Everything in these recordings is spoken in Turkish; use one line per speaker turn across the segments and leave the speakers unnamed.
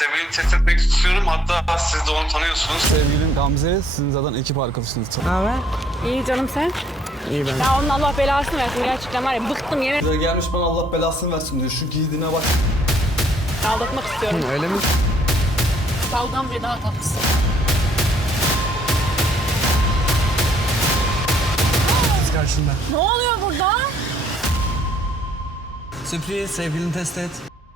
sevgilimi test etmek istiyorum. Hatta siz de onu tanıyorsunuz.
Sevgilim Gamze, sizin zaten ekip arkadaşınız.
Ne haber?
İyi canım sen?
İyi ben.
Ya onun Allah belasını versin gerçekten var ya bıktım yemin
Bize gelmiş bana Allah belasını versin diyor. Şu giydiğine bak.
aldatmak istiyorum.
Öyle mi?
Daldan bile daha tatlısı.
Kız karşında.
Ne oluyor burada?
Sürpriz, sevgilini test et.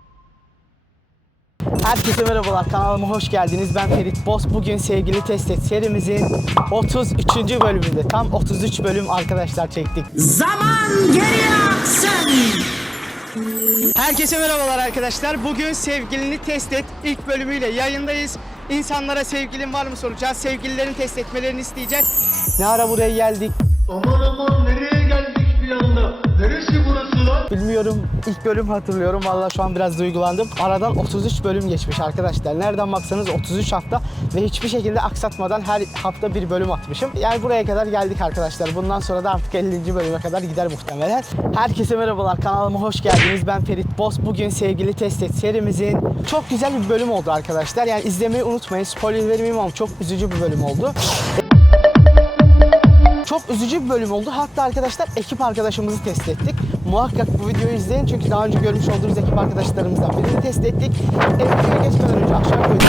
Herkese merhabalar, kanalıma hoş geldiniz. Ben Ferit Boz. Bugün Sevgili Test Et serimizin 33. bölümünde. Tam 33 bölüm arkadaşlar çektik.
Zaman geriye aksın.
Herkese merhabalar arkadaşlar. Bugün Sevgilini Test Et ilk bölümüyle yayındayız. İnsanlara sevgilin var mı soracağız. Sevgililerin test etmelerini isteyeceğiz. Ne ara buraya geldik?
Aman aman nereye geldik bir anda? Neresi burası lan?
Bilmiyorum. İlk bölüm hatırlıyorum. Vallahi şu an biraz duygulandım. Aradan 33 bölüm geçmiş arkadaşlar. Nereden baksanız 33 hafta ve hiçbir şekilde aksatmadan her hafta bir bölüm atmışım. Yani buraya kadar geldik arkadaşlar. Bundan sonra da artık 50. bölüme kadar gider muhtemelen. Herkese merhabalar. Kanalıma hoş geldiniz. Ben Ferit Boz. Bugün Sevgili Test Et serimizin çok güzel bir bölüm oldu arkadaşlar. Yani izlemeyi unutmayın. Spoiler vermeyeyim ama çok üzücü bir bölüm oldu. Çok üzücü bir bölüm oldu. Hatta arkadaşlar ekip arkadaşımızı test ettik. Muhakkak bu videoyu izleyin çünkü daha önce görmüş olduğunuz ekip arkadaşlarımızdan birini test ettik. Videoya geçmeden önce aşağı koyduk.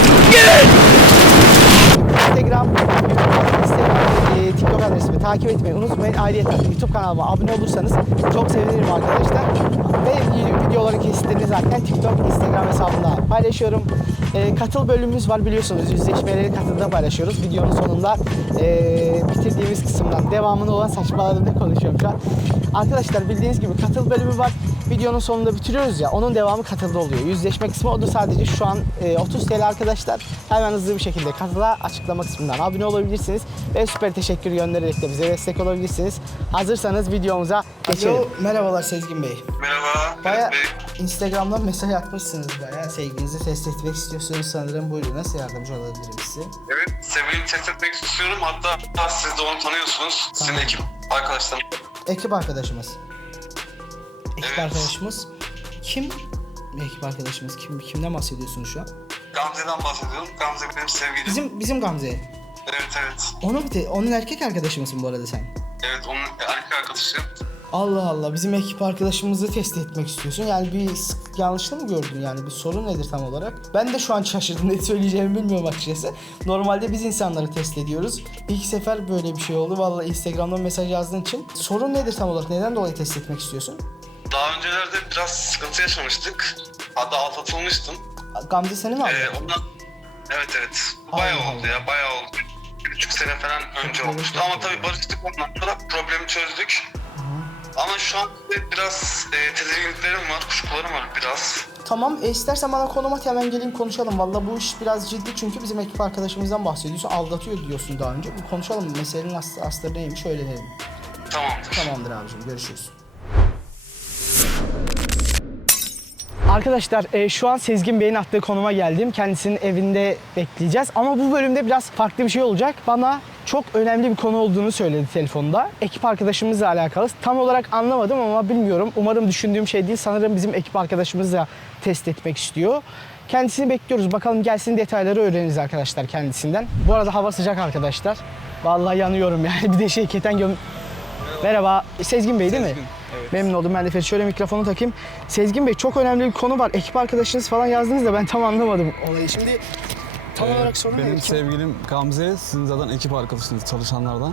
Instagram, TikTok adresimi takip etmeyi unutmayın. Ayrıca YouTube kanalıma abone olursanız çok sevinirim arkadaşlar. Ve videoların kesitlerini zaten TikTok, Instagram hesabımda paylaşıyorum. Katıl bölümümüz var biliyorsunuz. Yüzleşmeleri katılda paylaşıyoruz. Videonun sonunda bitirdiğimiz kısımdan devamını olan saçmaladım ne konuşuyorum şu an. Arkadaşlar bildiğiniz gibi katıl bölümü var. Videonun sonunda bitiriyoruz ya. Onun devamı katılda oluyor. Yüzleşme kısmı o da sadece şu an 30 TL arkadaşlar. Hemen hızlı bir şekilde katıla açıklama kısmından abone olabilirsiniz. Ve süper teşekkür göndererek de bize destek olabilirsiniz. Hazırsanız videomuza geçelim. Alo, merhabalar Sezgin Bey.
Merhaba.
Baya
Ferit Bey.
Instagram'dan mesaj atmışsınız bayağı. Sevgilinizi test etmek istiyorsunuz sanırım. Buyurun nasıl yardımcı olabilirim size?
Evet, sevgilimi test etmek istiyorum. Hatta siz de onu tanıyorsunuz. Sizin
Tamam.
ekip arkadaşlarım.
Ekip arkadaşımız. Ekip
Evet.
arkadaşımız. Kim? Ekip arkadaşımız kimden bahsediyorsunuz şu an?
Gamze'den bahsediyorum. Gamze benim sevgilim.
Bizim Gamze.
Evet.
Onun erkek arkadaşı mısın bu arada sen?
Evet, onun erkek arkadaşı.
Allah Allah, bizim ekip arkadaşımızı test etmek istiyorsun. Yani bir yanlışlık mı gördün yani? Bir sorun nedir tam olarak? Ben de şu an şaşırdım, ne söyleyeceğimi bilmiyorum açıkçası. Normalde biz insanları test ediyoruz. İlk sefer böyle bir şey oldu. Vallahi Instagram'dan mesaj yazdığın için. Sorun nedir tam olarak? Neden dolayı test etmek istiyorsun?
Daha öncelerde biraz sıkıntı yaşamıştık. Hatta aldatılmıştım.
Gamze seni mi aldı?
Ondan... Evet. Bayağı
Allah
oldu
Allah.
ya, bayağı oldu. 1,5 sene falan önce olmuştu. Ama tabii barıştık, ondan sonra problemi çözdük. Ama şu an biraz tedirginliklerim var, kuşkularım var biraz.
Tamam, istersen bana konum at, hemen geleyim konuşalım. Vallahi bu iş biraz ciddi çünkü bizim ekip arkadaşımızdan bahsediyorsun. Aldatıyor diyorsun daha önce. Bir konuşalım, meselenin asları neymiş öğrenelim.
Tamamdır.
Tamamdır abicim, görüşürüz. Arkadaşlar şu an Sezgin Bey'in attığı konuma geldim. Kendisinin evinde bekleyeceğiz. Ama bu bölümde biraz farklı bir şey olacak. Bana çok önemli bir konu olduğunu söyledi telefonda. Ekip arkadaşımızla alakalı. Tam olarak anlamadım ama bilmiyorum. Umarım düşündüğüm şey değil. Sanırım bizim ekip arkadaşımızla test etmek istiyor. Kendisini bekliyoruz. Bakalım gelsin, detayları öğreniriz arkadaşlar kendisinden. Bu arada hava sıcak arkadaşlar. Vallahi yanıyorum yani. Bir de keten Merhaba. Sezgin Bey değil mi?
Evet.
Memnun oldum. Ben de Ferit. Şöyle mikrofonu takayım. Sezgin Bey, çok önemli bir konu var. Ekip arkadaşınız falan yazdınız da ben tam anlamadım olayı. Şimdi tam olarak sorun
Benim
ne?
sevgilim Gamze, sizin zaten ekip arkadaşınız çalışanlardan.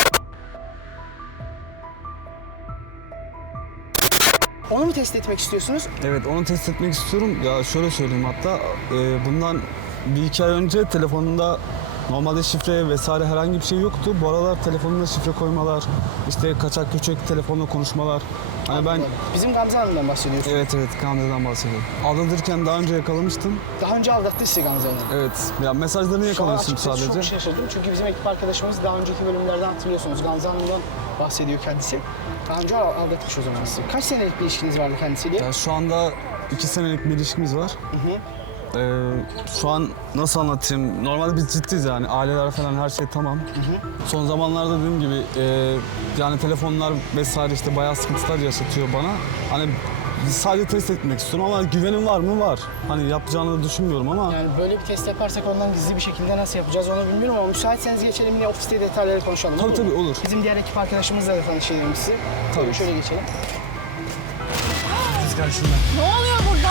Onu mu test etmek istiyorsunuz?
Evet, onu test etmek istiyorum. Ya şöyle söyleyeyim hatta, bundan 1-2 ay önce telefonunda normalde şifre vesaire herhangi bir şey yoktu. Bu aralar telefonuna şifre koymalar, işte kaçak göçek telefonla konuşmalar. Hani ben...
Bizim Gamze Hanım'dan bahsediyorsunuz.
Evet, Gamze'den bahsediyorum. Aldatırken daha önce yakalamıştım.
Daha önce aldattı sizi Gamze Hanım.
Evet, ya mesajlarını yakalamıştım
Şu an açıkçası
sadece.
çok şaşırdım çünkü bizim ekip arkadaşımız daha önceki bölümlerden hatırlıyorsunuz. Gamze Hanım'dan bahsediyor kendisi. Daha önce aldatmış o zaman sizi. Kaç senelik bir ilişkiniz vardı kendisiyle?
Ya şu anda 2 senelik bir ilişkimiz var. Şu an nasıl anlatayım? Normalde biz ciddiyiz yani. Aileler falan her şey tamam. Son zamanlarda dediğim gibi yani telefonlar vesaire işte bayağı sıkıntılar yaşatıyor bana. Hani sadece test etmek istiyorum ama güvenim var mı? Var. Hani yapacağını düşünmüyorum ama
Yani böyle bir test yaparsak ondan gizli bir şekilde nasıl yapacağız onu bilmiyorum ama müsaitseniz geçelim yine ofiste detayları konuşalım.
tabii
olur mu?
tabii olur.
Bizim diğer ekip arkadaşımızla da tanıştırayım sizi.
Tabii.
Şöyle geçelim.
Kız karşında.
Ne oluyor burada?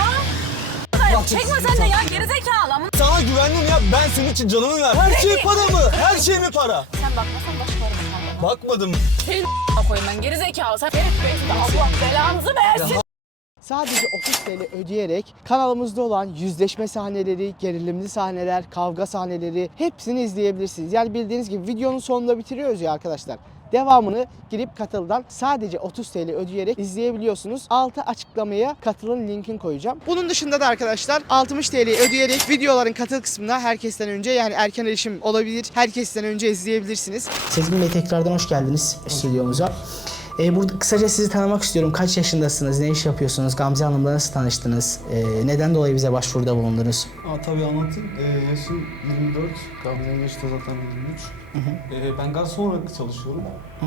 Çekme sen de ya gerizekalı ama.
Sana güvendim ya, ben senin için canımı ver. Her şey para mı? Her şey mi para?
Sen bakmasan başlarım sana.
Bakmadım.
Senin koyayım ben gerizekalı. Sen herif be. Allah belanızı versin.
Sadece 30 TL ödeyerek kanalımızda olan yüzleşme sahneleri, gerilimli sahneler, kavga sahneleri hepsini izleyebilirsiniz. Yani bildiğiniz gibi videonun sonunda bitiriyoruz ya arkadaşlar. Devamını girip Katıl'dan sadece 30 TL ödeyerek izleyebiliyorsunuz. Altı açıklamaya Katıl'ın linkini koyacağım. Bunun dışında da arkadaşlar 60 TL ödeyerek videoların Katıl kısmına herkesten önce yani erken erişim olabilir. Herkesten önce izleyebilirsiniz. Sezgin Bey tekrardan hoş geldiniz stüdyomuza. Burada kısaca sizi tanımak istiyorum. Kaç yaşındasınız? Ne iş yapıyorsunuz? Gamze Hanım'la nasıl tanıştınız? Neden dolayı bize başvuruda bulundunuz?
Tabii anlatayım. Yaşım 24, Gamze'nin yaşı da zaten 23. Ben garson olarak çalışıyorum.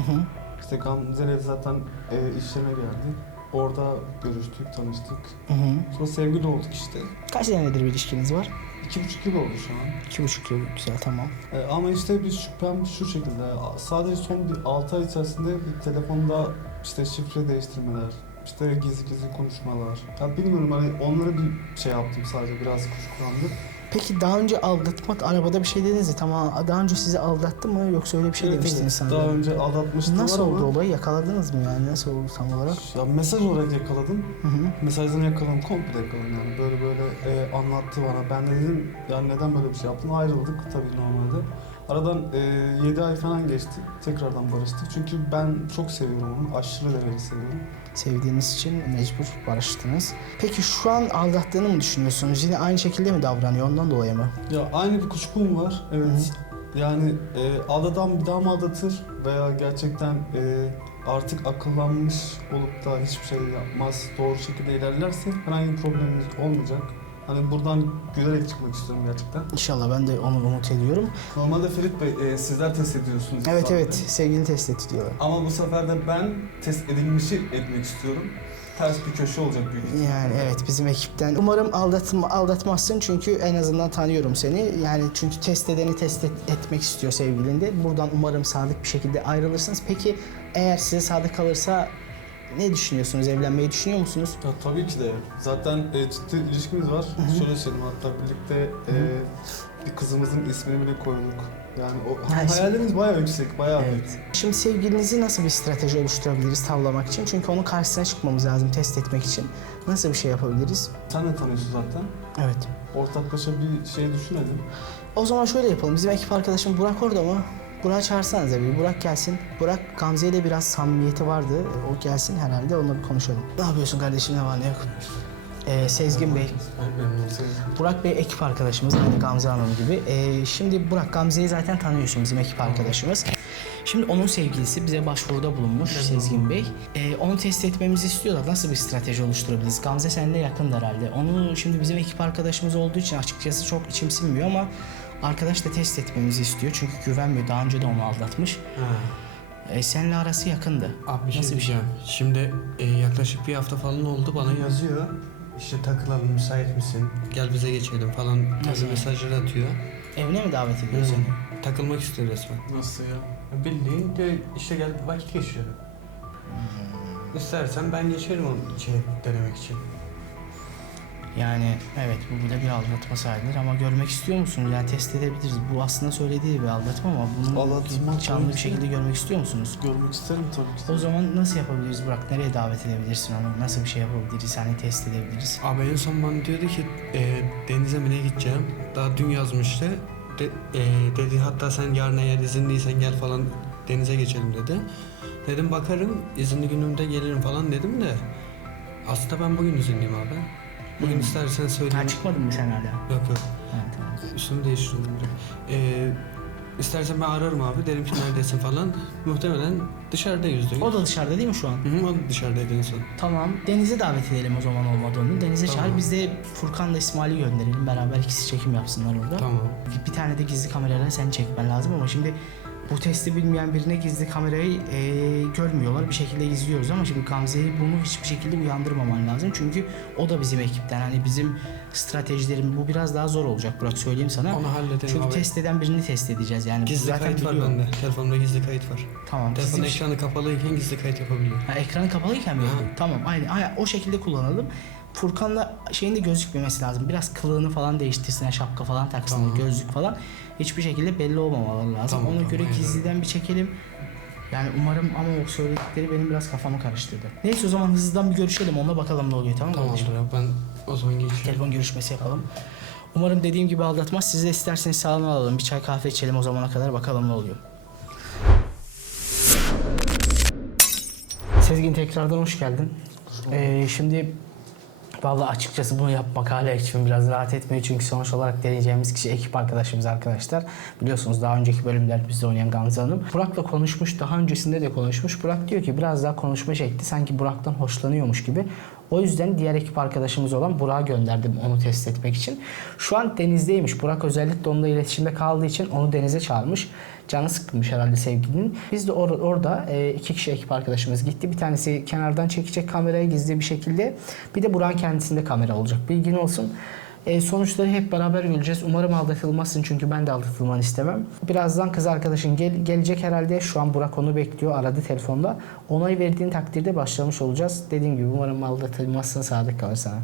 İşte Gamze'yle zaten iş yerine geldi. Orada görüştük, tanıştık. Sonra sevgili olduk işte.
Kaç senedir bir ilişkiniz var?
2,5 yıl oldu şu an.
2,5 yıl. Güzel, tamam.
Ama işte bir şüphem şu şekilde. Sadece son bir 6 ay içerisinde bir telefonda işte şifre değiştirmeler, işte gizli konuşmalar. Ya bilmiyorum, hani onlara bir şey yaptım, sadece biraz kuşkulandım.
Peki daha önce aldatmak, arabada bir şey dediniz ya, tamam, daha önce sizi aldattı mı yoksa öyle bir şey demiştiniz sanırım.
Daha önce aldatmıştım.
Nasıl oldu olayı? Yakaladınız mı yani? Nasıl oldu tam olarak?
Ya mesaj olarak yakaladım. Mesajdan yakaladım, komple yakaladım yani. Böyle anlattı bana. Ben de dedim yani neden böyle bir şey yaptın? Ayrıldık tabii normalde. Aradan 7 ay falan geçti. Tekrardan barıştık. Çünkü ben çok seviyorum onu. Aşırı derecede seviyorum.
Sevdiğiniz için mecbur barıştınız. Peki şu an aldattığını mı düşünüyorsunuz? Yine aynı şekilde mi davranıyor, ondan dolayı mı?
Ya aynı bir kuşkum var. Evet. Yani aldatan bir daha mı aldatır veya gerçekten artık akıllanmış olup da hiçbir şey yapmaz, doğru şekilde ilerlerse herhangi bir problemimiz olmayacak. Hani buradan gülerek çıkmak istiyorum gerçekten.
İnşallah, ben de onu umut ediyorum.
Normalde Ferit Bey sizler test ediyorsunuz.
Evet
zaten.
evet, sevgili test etti diyorlar.
Ama bu sefer de ben test edilmişi etmek istiyorum. Ters bir köşe olacak büyük ihtimalle.
Yani evet, bizim ekipten. Umarım aldatmazsın çünkü en azından tanıyorum seni. Yani çünkü test edeni etmek istiyor sevgilin de. Buradan umarım sadık bir şekilde ayrılırsınız. Peki eğer size sadık kalırsa ne düşünüyorsunuz? Evlenmeyi düşünüyor musunuz?
Ya, tabii ki de. Zaten ciddi ilişkimiz var. Şöyle söyleyeyim, hatta birlikte bir kızımızın ismini bile koyduk. Yani o hayallerimiz bayağı yüksek, bayağı büyük.
Evet. Şimdi sevgilinizi nasıl bir strateji oluşturabiliriz tavlamak için? Çünkü onun karşısına çıkmamız lazım test etmek için. Nasıl bir şey yapabiliriz?
Sen de tanıyorsun zaten.
Evet.
Ortaklaşa bir şey düşünelim.
O zaman şöyle yapalım. Bizim ekip arkadaşım Burak orada mı? Burak'ı çağırsanıza bir. Burak gelsin. Burak Gamze ile biraz samimiyeti vardı. O gelsin herhalde. Onunla bir konuşalım. Ne yapıyorsun kardeşim? Ne var ne yok? Sezgin Bey. Burak Bey ekip arkadaşımız. Aynı Gamze Hanım gibi. Şimdi Burak, Gamze'yi zaten tanıyorsun, bizim ekip arkadaşımız. Şimdi onun sevgilisi bize başvuruda bulunmuş, Sezgin Bey. Onu test etmemizi istiyorlar. Nasıl bir strateji oluşturabiliriz? Gamze seninle yakın herhalde. Onu şimdi bizim ekip arkadaşımız olduğu için açıkçası çok içim sinmiyor ama arkadaş da test etmemizi istiyor. Çünkü güvenmiyor. Daha önce de onu aldatmış. Seninle arası yakındı.
Abi bir şey
Nasıl bir şey?
diyeceğim. Şimdi yaklaşık bir hafta falan oldu, bana yazıyor. İşte takılalım, müsait misin? Gel bize geçelim falan tarzı mesajlar atıyor.
Evine mi davet ediyor seni?
Takılmak istiyor resmen.
Nasıl ya?
Bildiğin de işte gel vakit geçirelim. İstersen ben geçerim onun içine denemek için.
Yani evet, bu bile bir aldatma sayılır ama görmek istiyor musun? Yani test edebiliriz. Bu aslında söylediği bir aldatma ama bunu
Aldatma
canlı
tabii
bir
ki.
şekilde görmek istiyor musunuz?
Görmek isterim tabii ki.
O zaman nasıl yapabiliriz Burak? Nereye davet edebilirsin onu? Nasıl bir şey yapabiliriz? Hani test edebiliriz?
Abi en son bana diyordu ki denize mi ne gideceğim? Daha dün yazmıştı. Dedi hatta sen yarın eğer izinliysen gel falan denize geçelim dedi. Dedim bakarım, izinli günümde gelirim falan dedim de aslında ben bugün izinliyim abi. Bugün istersen söyleyeyim.
Ha, çıkmadın mı sen hala?
Yok yok.
Ha, tamam.
Üstümü değiştirdim direkt. İstersen ben ararım abi, derim ki neredesin falan. Muhtemelen dışarıda %100.
O da dışarıda değil mi şu an?
Hı, o da dışarıdaydı en son.
Tamam. Deniz'e davet edelim o zaman olmadı onu. Deniz'e
Tamam.
çağır. Biz de Furkan'la İsmail'i gönderelim. Beraber ikisi çekim yapsınlar orada.
Tamam.
Bir tane de gizli kamerayla sen çekmen lazım ama şimdi Bu testi bilmeyen birine gizli kamerayı görmüyorlar. Bir şekilde izliyoruz ama şimdi Gamze'yi bunu hiçbir şekilde uyandırmaman lazım. Çünkü o da bizim ekipten. Hani bizim stratejilerim bu biraz daha zor olacak Burak, söyleyeyim sana.
Onu halledelim
Çünkü
abi.
test eden birini test edeceğiz yani.
Gizli
Zaten
kayıt var
biliyorum.
bende. Telefonumda gizli kayıt var.
Tamam.
Telefon
gizli-
ekranı kapalıyken gizli kayıt yapabiliyor.
Ha, ekranı kapalıyken mi?
Hı.
Tamam, aynen o şekilde kullanalım. Furkan'la şeyin de gözükmemesi lazım. Biraz kılığını falan değiştirsin, şapka falan taksın,
Tamam.
gözlük falan. Hiçbir şekilde belli olmamaları lazım.
Tamam,
Ona göre
aynen.
gizliden bir çekelim. Yani umarım, ama o söyledikleri benim biraz kafamı karıştırdı. Neyse o zaman hızlıdan bir görüşelim, onunla bakalım ne oluyor, tamam mı?
Tamamdır
kardeşim?
abi, ben o zaman geçiyorum.
Telefon görüşmesi yapalım. Umarım dediğim gibi aldatmaz. Siz de isterseniz salona alalım. Bir çay kahve içelim o zamana kadar, bakalım ne oluyor. Sezgin, tekrardan hoş geldin. Şimdi vallahi açıkçası bunu yapmak hala içim biraz rahat etmiyor. Çünkü sonuç olarak deneyeceğimiz kişi ekip arkadaşımız arkadaşlar. Biliyorsunuz daha önceki bölümlerimizde oynayan Gamze Hanım. Burak'la konuşmuş, daha öncesinde de konuşmuş. Burak diyor ki biraz daha konuşma şekli sanki Burak'tan hoşlanıyormuş gibi. O yüzden diğer ekip arkadaşımız olan Burak'a gönderdim onu test etmek için. Şu an denizdeymiş. Burak özellikle onunla iletişimde kaldığı için onu denize çağırmış. Canı sıkılmış herhalde sevgilinin. Biz de orada 2 kişi ekip arkadaşımız gitti. Bir tanesi kenardan çekecek kameraya gizli bir şekilde. Bir de Burak'ın kendisinde kamera olacak. Bilgin olsun. Sonuçları hep beraber göreceğiz. Umarım aldatılmazsın çünkü ben de aldatılmanı istemem. Birazdan kız arkadaşın gelecek herhalde. Şu an Burak onu bekliyor. Aradı telefonda. Onay verdiğin takdirde başlamış olacağız. Dediğim gibi umarım aldatılmazsın, sadık kalır sana.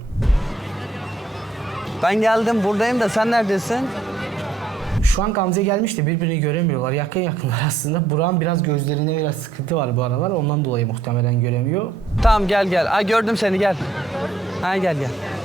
Ben geldim, buradayım da sen neredesin?
Şu an Gamze gelmiş de birbirini göremiyorlar. Yakınlar aslında. Burak'ın biraz gözlerinde biraz sıkıntı var bu aralar. Ondan dolayı muhtemelen göremiyor.
Tamam gel. Ay gördüm seni, gel. Ha gel.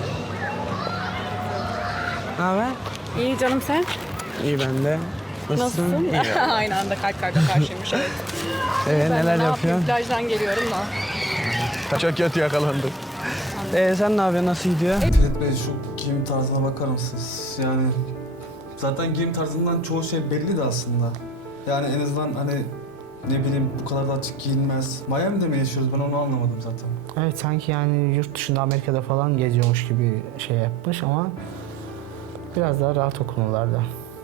Ne haber?
İyi canım, sen?
İyi ben de.
Nasılsın? Aynı anda kalp karşıymış, evet. Ben
Neler
ne yapayım,
yapıyorsun?
plajdan geliyorum da.
Çok kötü yakalandım. Sen ne yapıyorsun? Nasıl gidiyor? Ferit Bey, şu giyim tarzına bakar mısınız? Yani zaten giyim tarzından çoğu şey belli de aslında. Yani en azından hani ne bileyim bu kadar da açık giyinmez. Miami'de mi yaşıyoruz? Ben onu anlamadım zaten.
Evet, sanki yani yurt dışında Amerika'da falan geziyormuş gibi şey yapmış ama biraz daha rahat o konularda.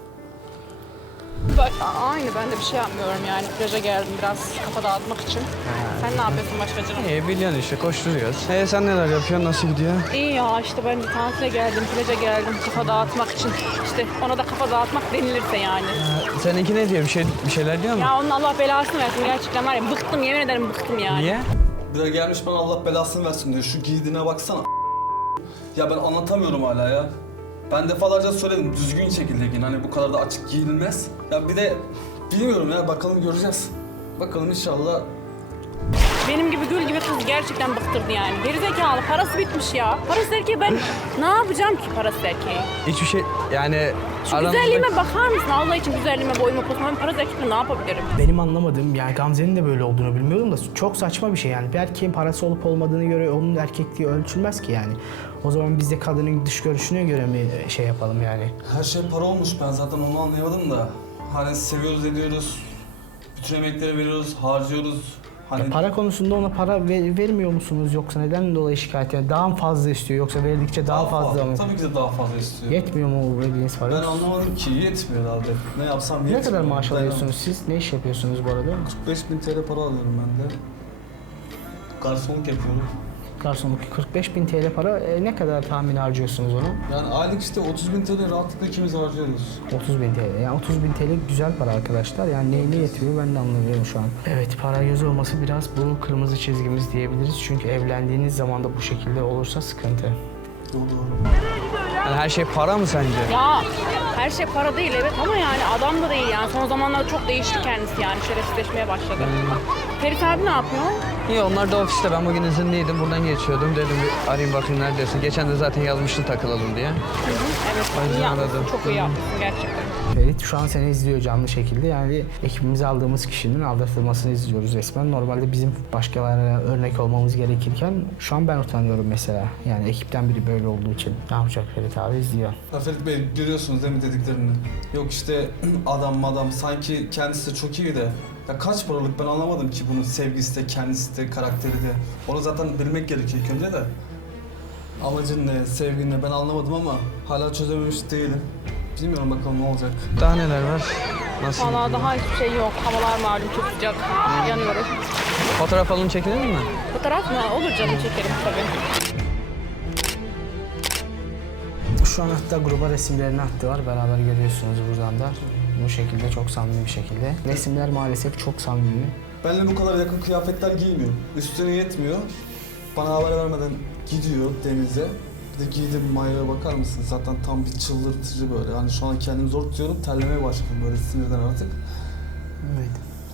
Bak, aynı, ben de bir şey yapmıyorum yani. Plaja geldim biraz kafa dağıtmak için. Sen ne yapıyorsun başka canım?
Biliyorsun işte, koşturuyoruz. Sen neler yapıyorsun? Nasıl gidiyor?
İyi ya, işte ben de tatile geldim, plaja geldim kafa dağıtmak için. İşte ona da kafa dağıtmak denilirse yani.
Seninki ne diyor? Bir şeyler diyor mu?
Ya onun Allah belasını versin, gerçekten var ya, bıktım, yemin ederim bıktım yani.
Niye?
Bir de gelmiş bana Allah belasını versin diyor. Şu giydiğine baksana. Ya ben anlatamıyorum hala ya. Ben defalarca söyledim düzgün şekilde giyin. Hani bu kadar da açık giyinilmez. Ya bir de bilmiyorum ya, bakalım göreceğiz. Bakalım inşallah.
Benim gibi gül gibi kız gerçekten bıktırdı yani. Gerizekalı, parası bitmiş ya. Parası erkeği ben ne yapacağım ki parası erkeği?
Hiçbir şey yani...
Şu güzelliğime bakar mısın? Allah için güzelliğime, boyuma, posuma, ben parası erkekle ne yapabilirim?
Benim anlamadığım, yani Gamze'nin de böyle olduğunu bilmiyorum da çok saçma bir şey yani. Bir erkeğin parası olup olmadığını göre onun erkekliği ölçülmez ki yani. O zaman biz de kadının dış görünüşüne göre mi şey yapalım yani?
Her şey para olmuş, ben zaten onu anlayamadım da. Hani seviyoruz, ediyoruz. Bütün emekleri veriyoruz, harcıyoruz. Hani
Para konusunda ona para vermiyor musunuz, yoksa neden dolayı şikayet ediyor? Daha mı fazla istiyor, yoksa verdikçe daha fazla mı?
Tabii ki de daha fazla istiyor.
Yetmiyor mu o verdiğiniz para?
Ben anlamadım ki, yetmiyor abi. Ne yapsam yetmiyor.
Ne kadar maaş
Ben-
alıyorsunuz siz? Ne iş yapıyorsunuz bu arada?
45.000 TL para alıyorum ben de. Garsonluk yapıyorum.
Garsonluk 45.000 TL para. Ne kadar tahmin harcıyorsunuz ona?
Yani aylık işte 30.000 TL rahatlıkla ikimiz harcıyoruz.
30.000 TL. Yani 30.000 TL güzel para arkadaşlar. Yani neyine yetiyor ben de anlamıyorum şu an. Evet, para göz olması biraz bu kırmızı çizgimiz diyebiliriz. Çünkü evlendiğiniz zaman da bu şekilde olursa sıkıntı.
Doğru.
Yani her şey para mı sence?
Ya her şey para değil evet, ama yani adam da değil yani. Son zamanlarda çok değişti kendisi yani, şerefsizleşmeye başladı. Ferit abi ne yapıyor?
İyi, onlar da ofiste. Ben bugün izinliydim. Buradan geçiyordum. Dedim bir arayayım bakayım neredesin. Geçen de zaten yazmıştın takılalım diye.
Evet,
O yüzden
iyi yapmışsın,
aradım.
çok iyi yapmışsın gerçekten.
Ferit şu an seni izliyor canlı şekilde. Yani ekibimize aldığımız kişinin aldatılmasını izliyoruz resmen. Normalde bizim başkalarına örnek olmamız gerekirken şu an ben utanıyorum mesela. Yani ekipten biri böyle olduğu için. Ne yapacak Ferit abi, izliyor.
Ya Ferit Bey, görüyorsunuz değil mi dediklerini? Yok işte adam sanki kendisi de çok iyi de. Ya kaç paralık, ben anlamadım ki bunun sevgisi de, kendisi de, karakteri de. Onu zaten bilmek gerekiyor ilk önce de. Amacın ne, sevgin ne ben anlamadım ama hala çözememiş değilim.
Bilmiyorum bakalım ne olacak.
Daha neler var? Nasıl?
Valla daha hiçbir şey yok. Havalar malum çok sıcak. Yanıyorum.
Fotoğraf alın çekilir mi?
Fotoğraf mı? Olur canım, çekerim tabii.
Şu an hatta gruba resimlerini attılar. Beraber görüyorsunuz buradan da. Bu şekilde çok samimi bir şekilde. Resimler maalesef çok samimi.
Benimle bu kadar yakın kıyafetler giymiyor. Üstüne yetmiyor. Bana haber vermeden gidiyor denize. Bir de giydiğim mayoya bakar mısın? Zaten tam bir çıldırtıcı böyle. Hani şu an kendimi zor tutuyorum. Terlemeye başladım böyle sinirden artık.
Evet.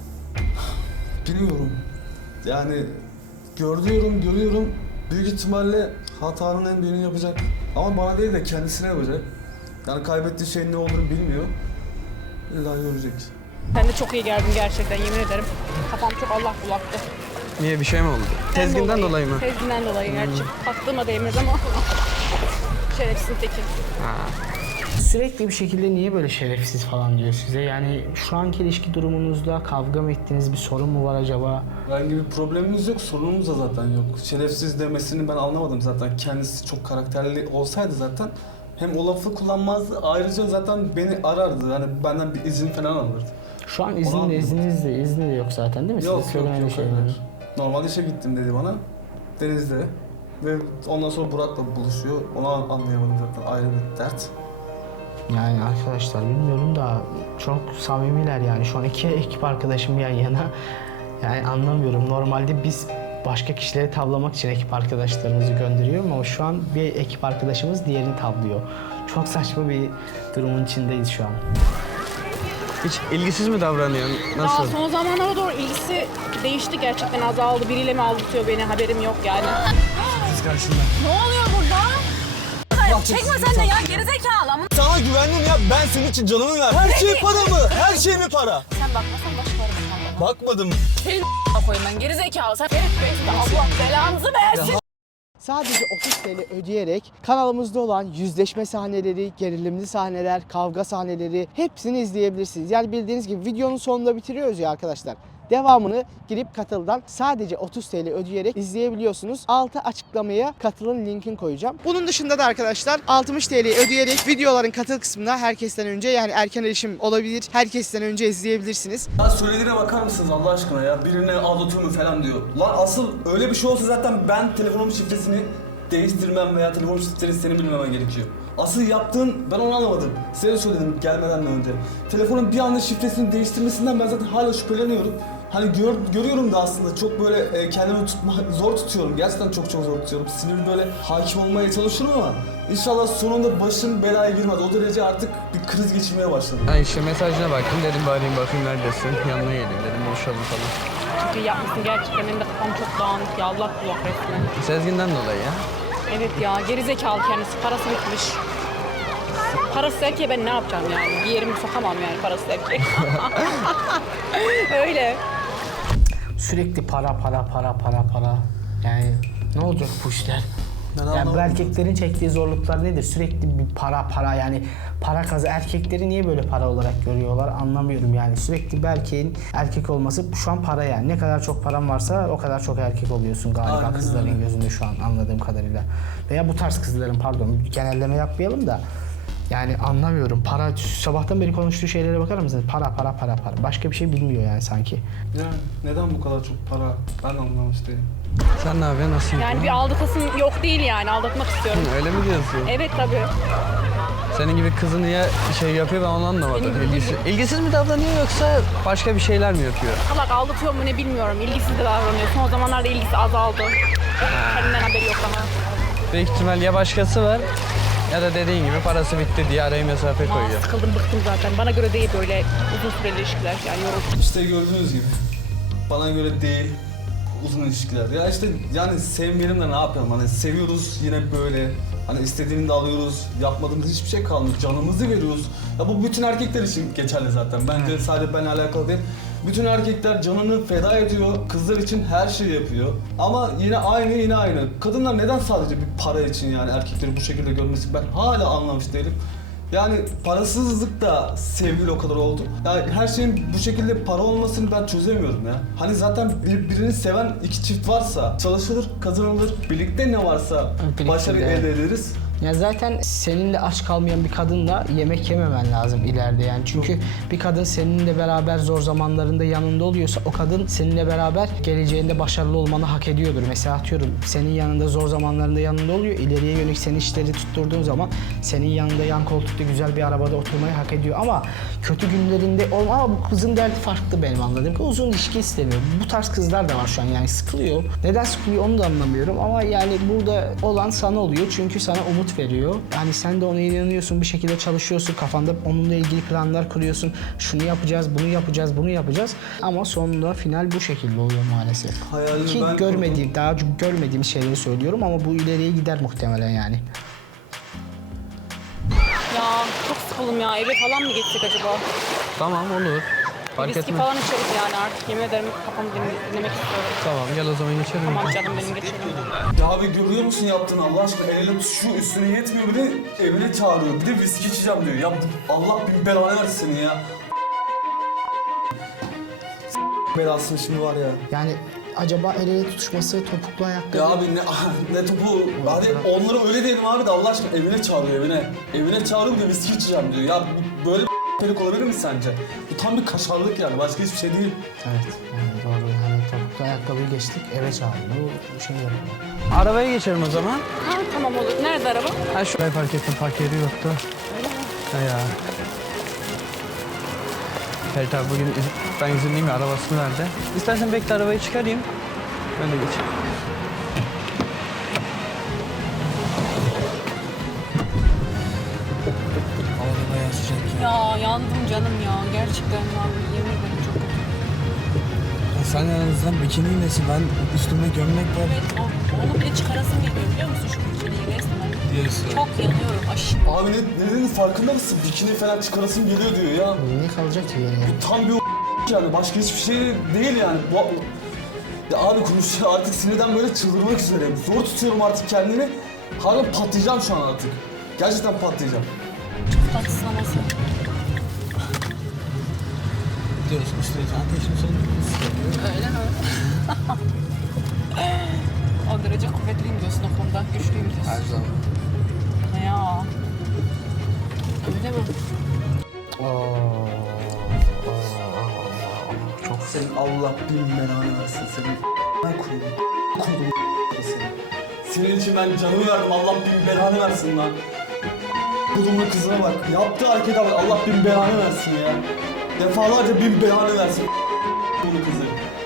Bilmiyorum. Yani görüyorum. Büyük ihtimalle hatanın en büyüğünü yapacak. Ama bana değil de kendisine yapacak. Yani kaybettiği şeyin ne olduğunu bilmiyor. İlla görecek.
Sen de çok iyi geldin gerçekten, yemin ederim. Kafam çok allak bullaktı.
Niye, bir şey mi oldu? Tezginden dolayı mı?
Tezginden dolayı gerçi. Baktığıma değmez ama. Şerefsizin teki.
Sürekli bir şekilde niye böyle şerefsiz falan diyor size? Yani şu anki ilişki durumunuzda kavga mı ettiğiniz bir sorun mu var acaba?
Herhangi bir problemimiz yok, sorunumuz da zaten yok. Şerefsiz demesini ben anlamadım zaten. Kendisi çok karakterli olsaydı zaten hem o lafı kullanmazdı, ayrıca zaten beni arardı. Yani benden bir izin falan alırdı.
Şu an
Onu
izni de yok zaten değil mi?
Yok
Size söylemediği
yok.
şeyler.
Hayır. Normal işe gittim dedi bana. Denizde. Ve ondan sonra Burak'la buluşuyor. Onu anlayamadım zaten, ayrı bir dert.
Yani arkadaşlar bilmiyorum da çok samimiler yani. Şu an iki ekip arkadaşım yan yana. Yani anlamıyorum. Normalde biz başka kişileri tavlamak için ekip arkadaşlarımızı gönderiyoruz ama şu an bir ekip arkadaşımız diğerini tavlıyor. Çok saçma bir durumun içindeyiz şu an.
Hiç ilgisiz mi davranıyor? Nasıl?
Aa, son zamanlara doğru ilgisi değişti gerçekten, azaldı. Biriyle mi aldatıyor beni, haberim yok yani.
Siz karşında.
Ne oluyor burada? Çekme sen de ya, gerizekalı. Ama
Sana güvendim ya, ben senin için canımı verdim. Her şey para mı? Her şey mi para?
sen bakmasan başlarım sana.
Bakmadım.
Senin koyayım ben, gerizekalı. Sen herif be, Allah belanızı versin.
Sadece 30 TL ödeyerek kanalımızda olan yüzleşme sahneleri, gerilimli sahneler, kavga sahneleri hepsini izleyebilirsiniz. Yani bildiğiniz gibi videonun sonunda bitiriyoruz ya arkadaşlar. Devamını girip Katıl'dan sadece 30 TL ödeyerek izleyebiliyorsunuz. Altı açıklamaya Katıl'ın linkini koyacağım. Bunun dışında da arkadaşlar 60 TL ödeyerek videoların Katıl kısmına herkesten önce, yani erken erişim olabilir, herkesten önce izleyebilirsiniz.
Ya söylediğine bakar mısınız Allah aşkına ya? Birine aldatıyor mu falan diyor. Lan asıl öyle bir şey olsa zaten ben telefonumun şifresini değiştirmem veya telefon şifresini senin bilmemen gerekiyor. Asıl yaptığın, ben onu anlamadım. Size de söyledim gelmeden önce. Telefonun bir anda şifresini değiştirmesinden ben zaten hala şüpheleniyorum. Hani görüyorum da aslında çok böyle kendimi zor tutuyorum. Gerçekten çok zor tutuyorum. Sinirli böyle hakim olmaya çalışıyorum ama inşallah sonunda başım belaya girmez. O derece artık bir kriz geçirmeye başladım.
Ha işte mesajına baktım, dedim bağırayım bakayım neredesin? Yanına geleyim dedim, buluşalım falan.
Çok iyi yapmışsın gerçekten, benim de kafam çok dağınık ya, allak bullak resmen.
Sezginden dolayı ya.
Evet ya, gerizekalı kendisi, parası bitmiş. Parası erkeğe ben ne yapacağım yani? Bir yerimi sokamam yani parası erkeğe. Öyle.
Sürekli para. Yani ne olacak bu işler?
Ben
Yani bu
anlamadım.
erkeklerin çektiği zorluklar nedir? Sürekli bir para, yani para erkekleri niye böyle para olarak görüyorlar anlamıyorum yani. Sürekli bir erkeğin erkek olması şu an para yani. Ne kadar çok paran varsa o kadar çok erkek oluyorsun galiba.
Aynen
Kızların
öyle.
gözünde şu an anladığım kadarıyla. Veya bu tarz kızların, pardon genelleme yapmayalım da. Yani anlamıyorum. Para, sabahtan beri konuştuğu şeylere bakar mısınız? Para. Başka bir şey bilmiyor yani sanki.
Yani neden bu kadar çok para? Ben anlamış değilim.
Sen ne yapıyorsun? Nasıl
Yani bir aldatasın yok değil yani, aldatmak istiyorum.
Öyle mi diyorsun?
Evet tabii.
Senin gibi kızı niye şey yapıyor ben onu anlamadım. İlgisiz mi davranıyor yoksa başka bir şeyler mi yapıyor?
Salak aldatıyor mu ne bilmiyorum, ilgisiz de davranıyor. Son zamanlarda ilgisi azaldı. Kendinden haberi yok ama.
Büyük ihtimal ya başkası var ya da dediğin gibi parası bitti diye araya mesafe koyuyor.
Sıkıldım, bıktım zaten. Bana göre değil böyle uzun süreli ilişkiler yani, yoruldum.
İşte gördüğünüz gibi. Bana göre değil uzun ilişkiler. Ya işte yani sevmeyelim de ne yapalım? Hani seviyoruz yine böyle. Hani istediğini de alıyoruz. Yapmadığımız hiçbir şey kalmıyor. Canımızı veriyoruz. Ya bu bütün erkekler için geçerli zaten. Bence sadece benimle alakalı değil. Bütün erkekler canını feda ediyor. Kızlar için her şeyi yapıyor. Ama yine aynı. Kadınlar neden sadece bir para için yani erkekleri bu şekilde görmesi ben hala anlamış değilim. Yani parasızlık da sevgiyle o kadar oldu. Yani her şeyin bu şekilde para olmasını ben çözemiyorum ya. Hani zaten birbirini seven iki çift varsa çalışılır, kazanılır. Birlikte ne varsa
Birlikte
başarı
de.
elde ederiz.
Ya zaten seninle aç kalmayan bir kadınla yemek yememen lazım ileride yani. Çünkü bir kadın seninle beraber zor zamanlarında yanında oluyorsa o kadın seninle beraber geleceğinde başarılı olmanı hak ediyordur. Mesela atıyorum senin yanında zor zamanlarında yanında oluyor. İleriye yönelik senin işleri tutturduğun zaman senin yanında yan koltukta güzel bir arabada oturmayı hak ediyor. Ama kötü günlerinde ama bu kızın derdi farklı benim anladığım. Uzun ilişki istemiyor. Bu tarz kızlar da var şu an yani sıkılıyor. Neden sıkılıyor onu da anlamıyorum ama yani burada olan sana oluyor çünkü sana umut veriyor. Yani sen de ona inanıyorsun, bir şekilde çalışıyorsun, kafanda onunla ilgili planlar kuruyorsun. Şunu yapacağız, bunu yapacağız, bunu yapacağız. Ama sonunda final bu şekilde oluyor maalesef.
Hayalini
Ki
ben
görmediğim, daha çok görmediğim şeyleri söylüyorum ama bu ileriye gider muhtemelen yani.
Ya çok sıkıldım ya. Eve falan mı gitsek acaba?
Tamam olur. Fark
Viski
etmez.
falan içeriz yani artık. Yemin ederim kafamı dinlemek istiyorum.
Tamam gel o zaman geçelim.
Tamam canım benim geçelim.
Ya abi görüyor musun yaptığını Allah aşkına? El ele tutuşuyor, üstüne yetmiyor, bir de evine çağırıyor. Bir de viski içeceğim diyor. Ya Allah bin belanı versin seni ya. Belasını şimdi var ya.
Yani acaba el ele tutuşması, topuklu ayakkabı...
Ya abi ne topu, hadi onlara öyle diyelim abi de Allah aşkına evine çağırıyor evine. Evine çağırıyor bir de viski içeceğim diyor. Ya böyle pelik olabilir mi sence? Bu tam bir kaşarlık yani, başka hiçbir şey değil.
Evet, yani doğru. Yani topuklu ayakkabıyı geçtik, eve çağırıyor. Bu şey yapıyor.
Arabaya geçelim o zaman.
Ha tamam olur. Nerede araba?
Ha şurayı fark ettim, park yeri yoktu. Ha ya. Ferit abi bugün ben izinliyim ya, arabasını verdi. İstersen bekle arabayı çıkarayım. Ben de geçeyim. Havada bayağı sıcak ya.
Ya yandım canım ya. Gerçekten vallahi yemin ederim çok kötü.
Sen en azından bikiniylesin, ben üstümde gömlek var.
Evet onu bile çıkarasım geliyor biliyor musun şu bikiniyi resmen.
Diyorsun.
Çok yanıyorum aşırı.
Abi ne dediğinin farkında mısın? Bikini falan çıkarasım geliyor diyor ya.
Ne kalacak ki yani?
Tam bir yani, başka hiçbir şey değil yani. Ya abi konuşuyor artık, sinirden böyle çıldırmak üzereyim. Zor tutuyorum artık kendimi. Hala patlayacağım şu an artık. Gerçekten patlayacağım.
Tatlısın ama sen.
Diyorsun üstüne ateşin sonunda.
Öyle mi? O derece kuvvetliyim diyorsun o konuda. Güçlüyüm diyorsun.
Her zaman.
Ya. Öyle mi?
Çok senin Allah bin belanı versin senin. Ben kurdum senin için ben canımı verdim, Allah bin belanı versin lan. Kudumlu kızına bak, yaptığı harekete bak, Allah bin belanı versin ya. Defalarca bin belanı versin bunu kızı.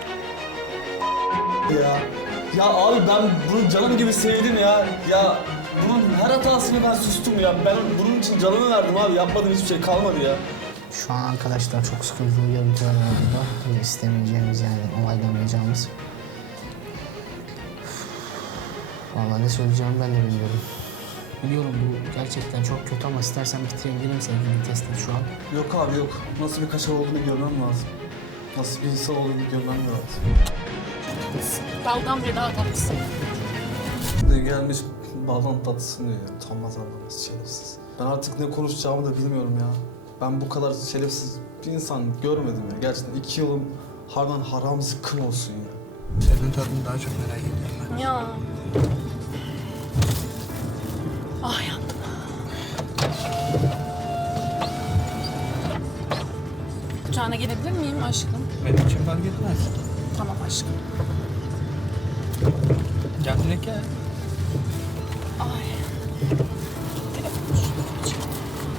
Ya abi ben bunu canım gibi sevdim ya. Ya bunun her hatasını ben sustum ya. Ben bunun için canımı verdim abi, yapmadığım hiçbir şey kalmadı ya.
Şu an arkadaşlar çok sıkıntılı görüntüler var burada. İstemeyeceğimiz yani onaylamayacağımız. Vallahi ne söyleyeceğimi ben de bilmiyorum. Biliyorum bu gerçekten çok kötü ama istersen bitirebilirim sevgili testi şu an.
Yok abi yok. Nasıl bir kaşar olduğunu görmem lazım. Nasıl bir insan olduğunu görmem lazım.
Baldan bile daha tatlısın.
Şimdi gelmiş baldan tatlısını diyor. Utanmaz anlamaz şerefsiz. Ben artık ne konuşacağımı da bilmiyorum ya. Ben bu kadar şerefsiz bir insan görmedim ya. Gerçekten 2 yılım harbiden haram zıkkım olsun ya.
Senin tadını daha çok merak ediyorum ben.
Ya. Ah yandım. Kucağına gelebilir miyim aşkım?
Benim için fark etmez.
Tamam aşkım.
Gel direkt gel.
Ay. Telefonu şurada tutacağım.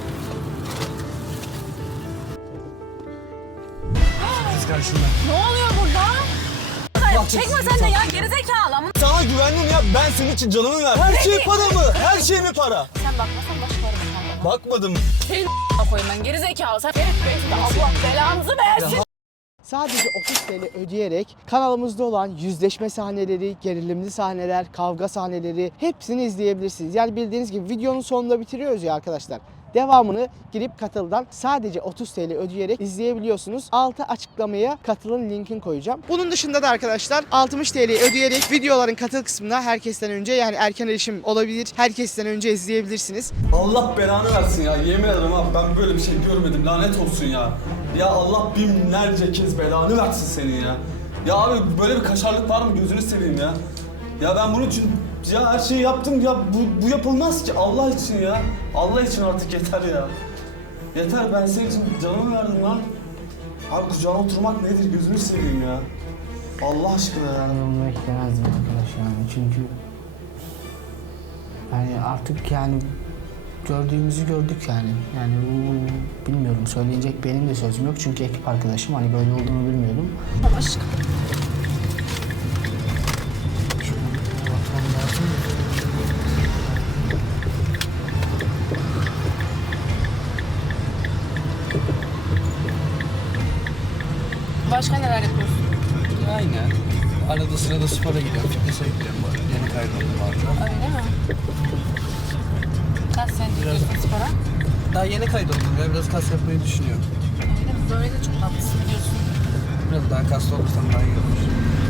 Kız karşında.
Ne oluyor burada? Çekme sen de ya gerizekalı ama.
Sana güvendim ya, ben senin için canımı verdim. Her şey para mı? Her şey mi para?
Sen bakmasan başlarım sana.
Bakmadım.
Senin koyayım ben gerizekalı. Sen Ferit Bey'de Allah belanızı versin.
Sadece 30 TL ödeyerek kanalımızda olan yüzleşme sahneleri, gerilimli sahneler, kavga sahneleri hepsini izleyebilirsiniz. Yani bildiğiniz gibi videonun sonunda bitiriyoruz ya arkadaşlar. Devamını girip Katıl'dan sadece 30 TL ödeyerek izleyebiliyorsunuz. Altı açıklamaya Katıl'ın linkini koyacağım. Bunun dışında da arkadaşlar 60 TL ödeyerek videoların Katıl kısmına herkesten önce yani erken erişim olabilir. Herkesten önce izleyebilirsiniz.
Allah belanı versin ya, yemin ederim abi ben böyle bir şey görmedim, lanet olsun ya. Ya Allah binlerce kez belanı versin senin ya. Ya abi böyle bir kaşarlık var mı, gözünü seveyim ya. Ya ben bunun için
Ya her şeyi yaptım ya bu yapılmaz ki Allah için ya. Allah için artık yeter ya. Yeter ben senin için canımı verdim lan. Abi kucağına oturmak nedir gözünü seveyim ya. Allah aşkına ya.
Onu beklemezdim arkadaş yani çünkü yani artık yani gördüğümüzü gördük yani. Yani bu bilmiyorum söyleyecek benim de sözüm yok çünkü ekip arkadaşım hani böyle olduğunu bilmiyordum.
Aşkım. Başka neler yapıyorsun?
Aynen. Arada sırada spora gidiyorum, fitness'e gidiyorum bu arada. Yeni kaydoldum bu arada.
Öyle mi? Kaç senedir gidiyorsun spora?
Daha yeni kaydoldum ya, biraz kas yapmayı düşünüyorum.
Öyle mi? Böyle de çok tatlısın diyorsun.
Biraz daha kaslı olursam daha iyi olur.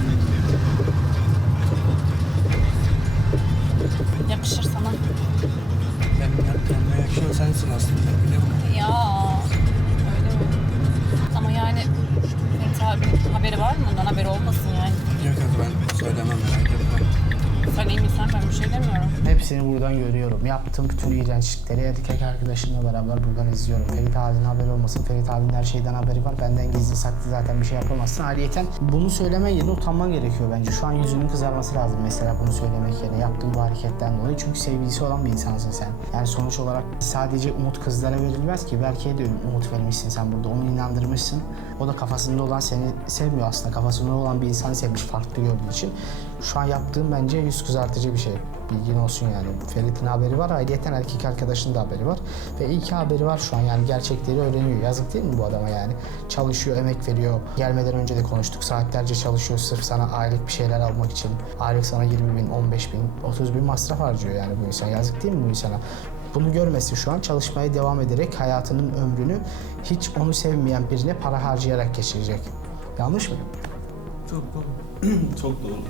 Yakışır sana.
Benim kendime yakışan sensin aslında, biliyor musun?
Ya öyle mi? Ama yani Ferit abinin haberi var mı? Ondan haberi olmasın yani.
Yok yok, ben söylemem, merak etme.
Sen iyi misin? Ben bir şey demiyorum.
Hepsini buradan görüyorum. Yaptığım bütün iğrençlikleri erkek arkadaşımla beraber buradan izliyorum. Ferit abinin haberi olmasın. Ferit abinin her şeyden haberi var. Benden gizli saklı zaten bir şey yapamazsın. Ayrıyeten bunu söylemen yerine utanman gerekiyor bence. Şu an yüzünün kızarması lazım mesela bunu söylemek yerine. Yaptığın bu hareketten dolayı. Çünkü sevgilisi olan bir insansın sen. Yani sonuç olarak sadece umut kızlara verilmez ki. Berke'ye de umut vermişsin sen burada. Onu inandırmışsın. O da kafasında olan seni sevmiyor aslında. Kafasında olan bir insanı sevmiş farklı gördüğü için. Şu an yaptığım bence yüz kızartıcı bir şey. Bilgin olsun yani. Ferit'in haberi var, ayrıyeten erkek arkadaşının da haberi var. Ve iyi ki haberi var şu an yani gerçekleri öğreniyor. Yazık değil mi bu adama yani? Çalışıyor, emek veriyor. Gelmeden önce de konuştuk. Saatlerce çalışıyor sırf sana aylık bir şeyler almak için. Aylık sana 20 bin, 15 bin, 30 bin masraf harcıyor yani bu insan. Yazık değil mi bu insana? Bunu görmesi şu an çalışmaya devam ederek hayatının ömrünü hiç onu sevmeyen birine para harcayarak geçirecek. Yanlış mı?
Çok doğru. Çok doğru.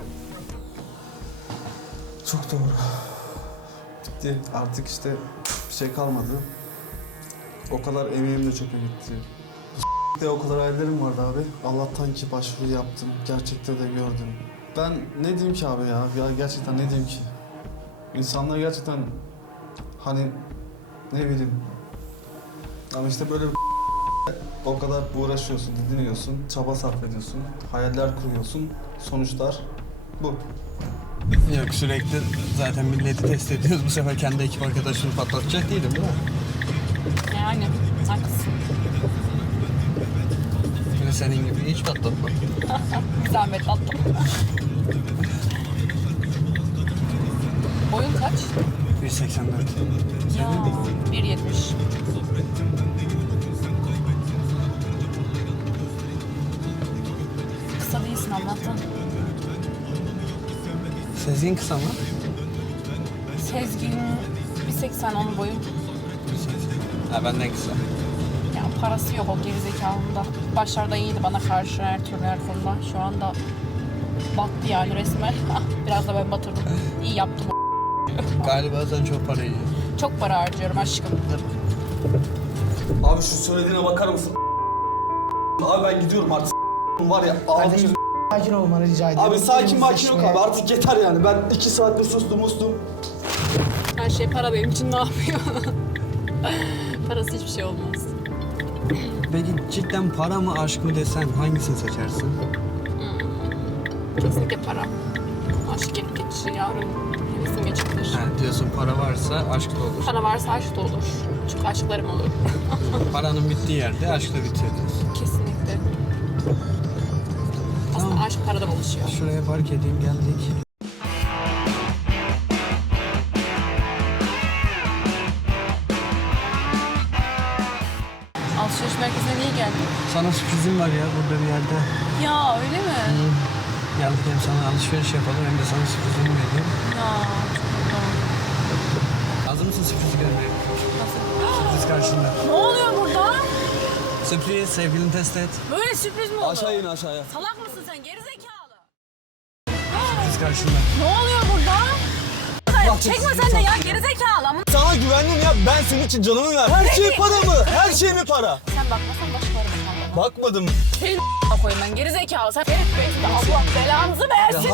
Çok doğru. Bitti. Artık işte bir şey kalmadı. O kadar emeğim de çöpe gitti. De o kadar hayallerim vardı abi. Allah'tan ki başvuru yaptım. Gerçekte de gördüm. Ben ne diyeyim ki abi ya? Ya gerçekten ne diyeyim ki? İnsanlar gerçekten hani ne bileyim. Ama işte böyle o kadar uğraşıyorsun, didiniyorsun, çaba sarf ediyorsun, hayaller kuruyorsun. Sonuçlar bu.
Yok, sürekli zaten milleti test ediyoruz. Bu sefer kendi ekip arkadaşını patlatacak değilim değil mi?
Yani haklısın.
Yine senin gibi hiç patlatma.
Bir zahmet attım. Boyun kaç?
184.
Ya 1.70. Kısa değilsin Allah'tan.
Sezgin kısa mı?
Sezgin 1.80 onun boyu.
180. Ha, benden kısa.
Ya parası yok o gerizekalında. Başlarda iyiydi bana karşı her türlü her konuda. Şu anda battı yani resmen. Biraz da ben batırdım. İyi yaptım.
Galiba sen çok para yiyorsun.
Çok para harcıyorum aşkım.
Abi şu söylediğine bakar mısın? Abi ben gidiyorum artık. Var ya
Kardeşim sakin olmanı rica ediyorum.
Abi sakin makin yok
Yüzleşmeye-
abi artık yeter yani. Ben 2 saattir sustum.
Her şey para benim için ne yapıyor? Parası hiçbir şey olmaz.
Peki cidden para mı aşk mı desen hangisini seçersin?
Kesinlikle para. Aşk gelip geçici yavrum. Hevesim geçebilir.
Ha, diyorsun para varsa aşk da olur.
Para varsa aşk da olur. Çünkü aşklarım olur.
Paranın bittiği yerde aşk da bitiyor diyorsun.
Kesinlikle. Aslında
Tamam.
aşk paradan oluşuyor.
Şuraya park edeyim, geldik.
Alışveriş merkezine niye geldin?
Sana sürprizim var ya burada bir yerde.
Ya öyle mi?
Geldik, hem sana alışveriş yapalım hem de sana sürprizimi vereyim.
Ya çok mutluyum.
Hazır mısın sürprizi görmeye?
Nasıl?
Sürpriz karşında.
Ne oluyor burada?
Sürpriz, sevgilini test et.
Böyle sürpriz mi oldu?
Aşağı in aşağıya.
Salak mısın sen? Gerizekalı.
Sürpriz karşında.
Ne oluyor burada? Çekme sen de ya gerizekalı. Ama
Sana güvendim ya ben senin için canımı ver. Her şey para mı? Her şey mi para?
sen bakmasan başkaları bakmam.
Bakmadım.
Senin koyayım ben gerizekalı. Sen Ferit Bey Allah belanızı versin.